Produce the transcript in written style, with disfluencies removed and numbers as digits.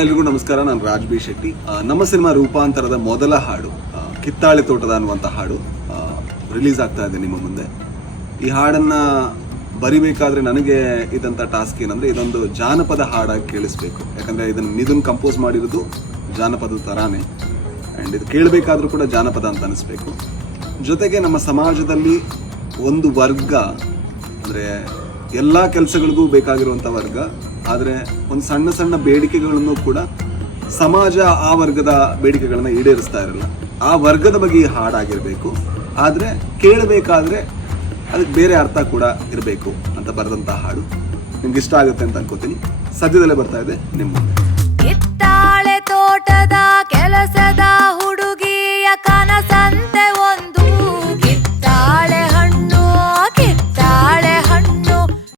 ಎಲ್ರಿಗೂ ನಮಸ್ಕಾರ. ನಾನು ರಾಜ್ ಬಿ ಶೆಟ್ಟಿ. ನಮ್ಮ ಸಿನಿಮಾ ರೂಪಾಂತರದ ಮೊದಲ ಹಾಡು ಕಿತ್ತಾಳೆ ತೋಟದ ಅನ್ನುವಂಥ ಹಾಡು ರಿಲೀಸ್ ಆಗ್ತಾ ಇದೆ ನಿಮ್ಮ ಮುಂದೆ. ಈ ಹಾಡನ್ನು ಬರಿಬೇಕಾದ್ರೆ ನನಗೆ ಇದಂಥ ಟಾಸ್ಕ್ ಏನಂದರೆ, ಇದೊಂದು ಜಾನಪದ ಹಾಡಾಗಿ ಕೇಳಿಸ್ಬೇಕು. ಯಾಕಂದರೆ ಇದನ್ನು ಕಂಪೋಸ್ ಮಾಡಿರೋದು ಜಾನಪದ ಥರಾನೇ, ಆ್ಯಂಡ್ ಇದು ಕೇಳಬೇಕಾದ್ರೂ ಕೂಡ ಜಾನಪದ ಅಂತ ಅನಿಸ್ಬೇಕು. ಜೊತೆಗೆ ನಮ್ಮ ಸಮಾಜದಲ್ಲಿ ಒಂದು ವರ್ಗ, ಅಂದರೆ ಎಲ್ಲ ಕೆಲಸಗಳಿಗೂ ಬೇಕಾಗಿರುವಂಥ ವರ್ಗ, ಆದರೆ ಒಂದು ಸಣ್ಣ ಸಣ್ಣ ಬೇಡಿಕೆಗಳನ್ನು ಕೂಡ ಸಮಾಜ ಆ ವರ್ಗದ ಬೇಡಿಕೆಗಳನ್ನು ಈಡೇರಿಸ್ತಾ ಇರಲ್ಲ. ಆ ವರ್ಗದ ಬಗ್ಗೆ ಈ ಹಾಡಾಗಿರಬೇಕು. ಆದರೆ ಕೇಳಬೇಕಾದ್ರೆ ಅದಕ್ಕೆ ಬೇರೆ ಅರ್ಥ ಕೂಡ ಇರಬೇಕು ಅಂತ ಬರೆದಂಥ ಹಾಡು ನಿಮ್ಗೆ ಇಷ್ಟ ಆಗುತ್ತೆ ಅಂತ ಅನ್ಕೋತೀನಿ. ಸದ್ಯದಲ್ಲೇ ಬರ್ತಾ ಇದೆ ನಿಮ್ಮ ಮುಂದೆ. ಕಿತ್ತಾಳೆ ತೋಟದ ಕೆಲಸದ